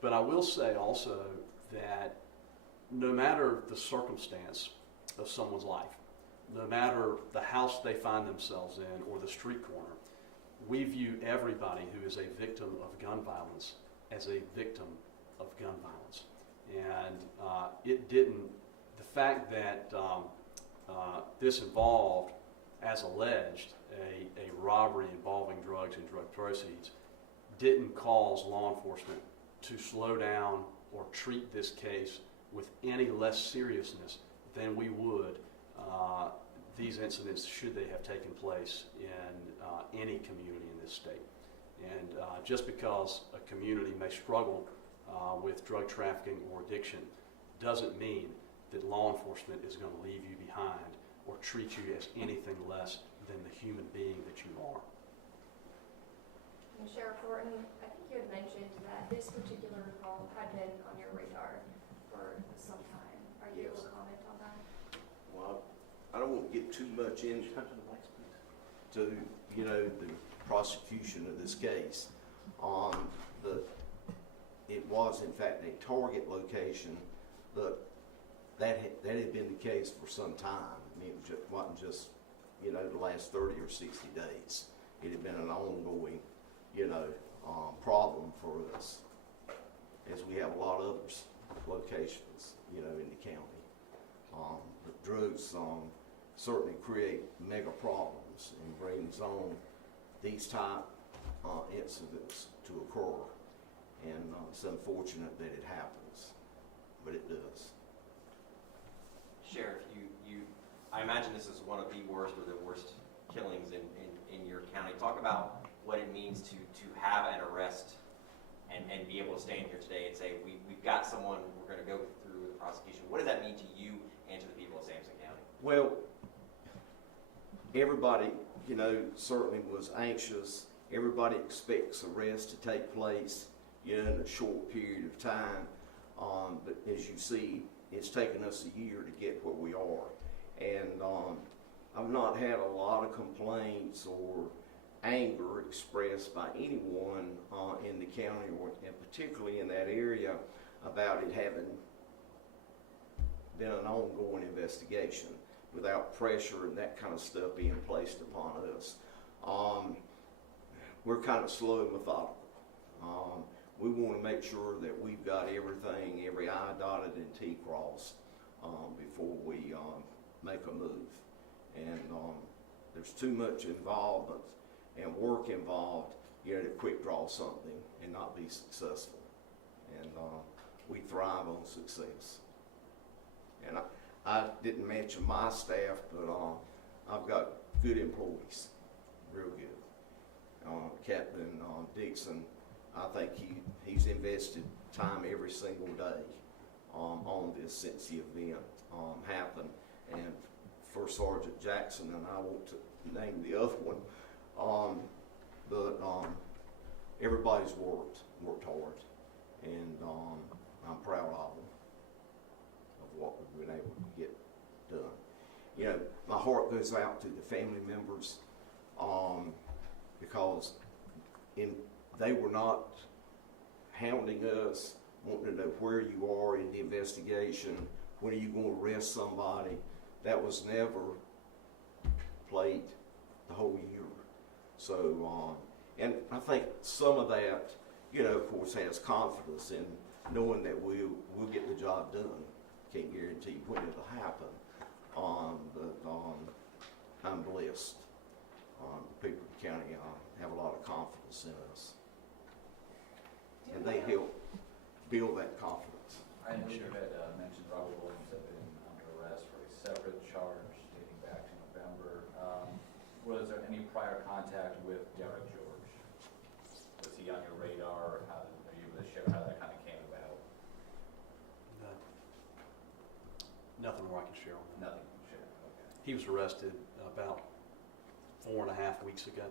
But I will say also that no matter the circumstance of someone's life, no matter the house they find themselves in or the street corner, we view everybody who is a victim of gun violence as a victim of gun violence. And the fact that this involved, as alleged, a robbery involving drugs and drug proceeds didn't cause law enforcement to slow down or treat this case with any less seriousness than we would these incidents should they have taken place in any community in this state. And just because a community may struggle with drug trafficking or addiction doesn't mean that law enforcement is going to leave you behind or treat you as anything less than the human being that you are. And Sheriff Thornton, I think you had mentioned that this particular call had been on your radar for some time. Are you able to comment on that? Well, I don't want to get too much into the prosecution of this case. But it was in fact a target location, but that had been the case for some time. I mean, it wasn't just the last 30 or 60 days. It had been an ongoing problem for us, as we have a lot of other locations in the county. But drugs certainly create mega problems and brings on these type incidents to occur, and it's unfortunate that it happens, but it does. Sheriff, I imagine this is one of the worst or the worst killings in your county. Talk about what it means to have an arrest and be able to stand here today and say, we've got someone, we're going to go through the prosecution. What does that mean to you and to the people of Sampson County? Well, everybody, certainly was anxious. Everybody expects arrest to take place, in a short period of time. But as you see, it's taken us a year to get where we are. And I've not had a lot of complaints or anger expressed by anyone in the county, and particularly in that area, about it having been an ongoing investigation without pressure and that kind of stuff being placed upon us. We're kind of slow and methodical. We want to make sure that we've got everything, every I dotted and T crossed before we make a move. And there's too much involvement and work involved, to quick draw something and not be successful. And we thrive on success. And I didn't mention my staff, but I've got good employees, real good. Captain Dixon, I think he's invested time every single day on this since the event happened. And First Sergeant Jackson, and I won't name the other one, but everybody's worked hard, and I'm proud of them, of what we've been able to get done. My heart goes out to the family members, because they were not hounding us, wanting to know where you are in the investigation, when are you going to arrest somebody. That was never played the whole year. So, and I think some of that, of course, has confidence in knowing that we'll get the job done. Can't guarantee when it'll happen, but I'm blessed. People in the county have a lot of confidence in us, and they help build that confidence. I know you had mentioned Robert Williams had been under arrest for a separate charge dating back to November. Was there any prior contact with Derek George? Was he on your radar? Are you able to share how that kind of came about? No. Nothing more I can share on that. Nothing you can share. Okay. He was arrested about 4.5 weeks ago.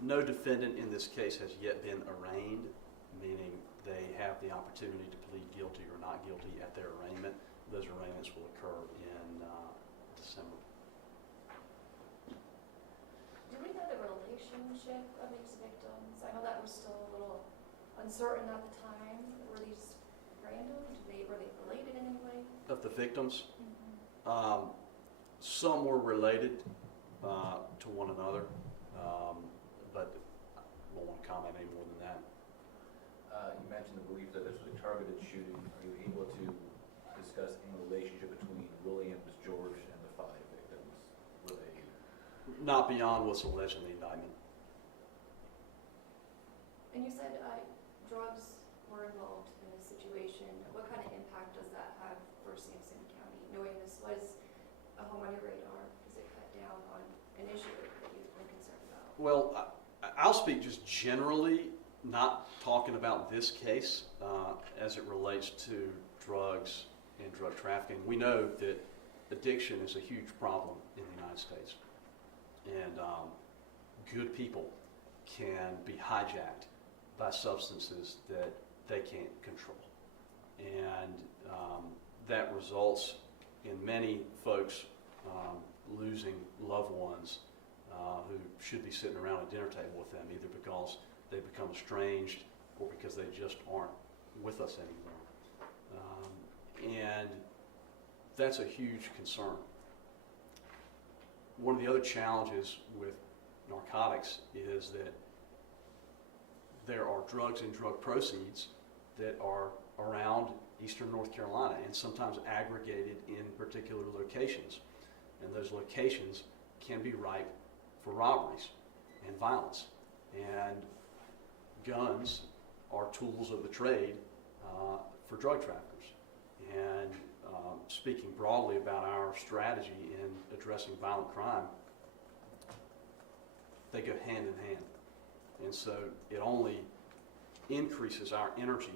No defendant in this case has yet been arraigned, meaning they have the opportunity to plead guilty or not guilty at their arraignment. Those arraignments will occur in December. Do we know the relationship of these victims? I know that was still a little uncertain at the time. Were these random? Were they related in any way? Of the victims, Mm-hmm. some were related to one another, but I won't want to comment any more than that. You mentioned the belief that this was a targeted shooting. Are you able to discuss any relationship between Williams, George, and the 5 victims? Were they Not beyond what's alleged in the indictment. And you said drugs were involved in this situation. What kind of impact does that have for Sampson County, knowing this was a home on your radar? Does it cut down on an issue that you've been concerned about? Well, I'll speak just generally, not talking about this case as it relates to drugs and drug trafficking. We know that addiction is a huge problem in the United States, and good people can be hijacked by substances that they can't control, and that results in many folks losing loved ones who should be sitting around a dinner table with them, either because they become estranged or because they just aren't with us anymore. And that's a huge concern. One of the other challenges with narcotics is that there are drugs and drug proceeds that are around eastern North Carolina and sometimes aggregated in particular locations. And those locations can be ripe for robberies and violence. And guns are tools of the trade for drug traffickers. And speaking broadly about our strategy in addressing violent crime, they go hand in hand. And so it only increases our energy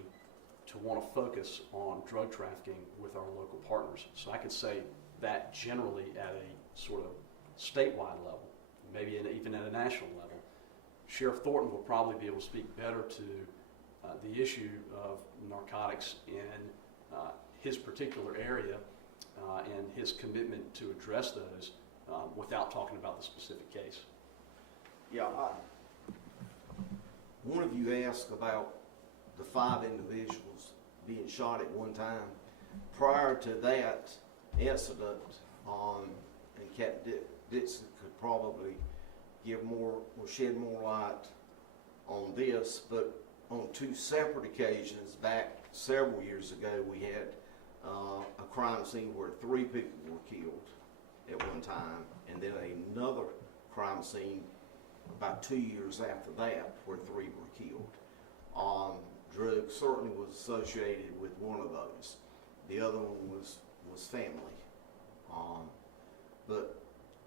to want to focus on drug trafficking with our local partners. So I could say that generally at a sort of statewide level, maybe even at a national level. Sheriff Thornton will probably be able to speak better to the issue of narcotics in his particular area and his commitment to address those without talking about the specific case. Yeah, one of you asked about the 5 individuals being shot at one time. Prior to that incident, and Captain Dixon could probably give more or shed more light on this, but on 2 separate occasions back several years ago, we had a crime scene where 3 people were killed at one time, and then another crime scene about 2 years after that where 3 were killed. Drugs certainly was associated with one of those. The other one was family. But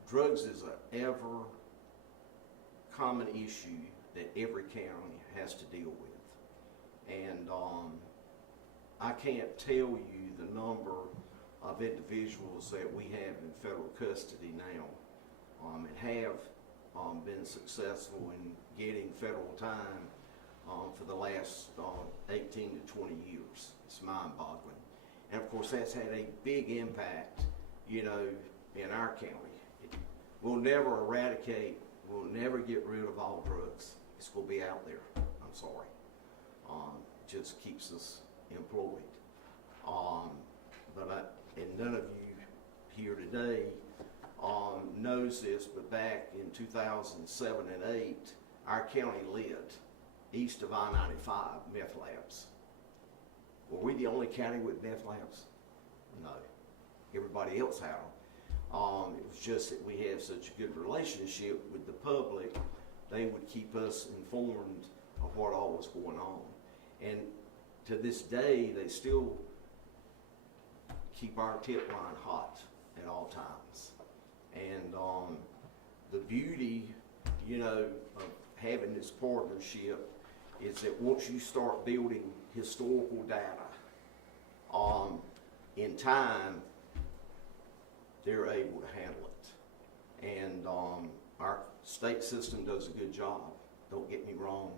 drugs is an ever common issue that every county has to deal with. And I can't tell you the number of individuals that we have in federal custody now and have been successful in getting federal time for the last 18 to 20 years. It's mind-boggling. And of course that's had a big impact, in our county. We'll never eradicate, we'll never get rid of all drugs. It's going to be out there, I'm sorry. It just keeps us employed. And none of you here today knows this, but back in 2007 and 8, our county led east of I-95 meth labs. Were we the only county with meth labs? No. Everybody else had them. It was just that we had such a good relationship with the public, they would keep us informed of what all was going on. And to this day, they still keep our tip line hot at all times. And the beauty, of having this partnership is that once you start building historical data in time, they're able to handle it. And our state system does a good job, don't get me wrong.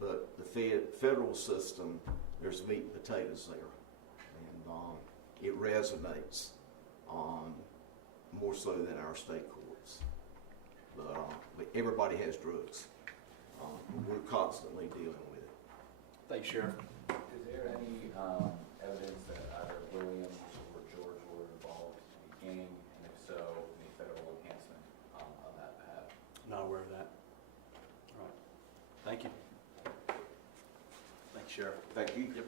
But the federal system, there's meat and potatoes there. And it resonates more so than our state courts. But everybody has drugs. We're constantly dealing with it. Thank you, Sheriff. Is there any evidence that either Williams or George were involved in the gang, and if so, any federal enhancement on that behalf? Not aware of that. All right. Thank you. Thank you, Sheriff. Thank you. Yep.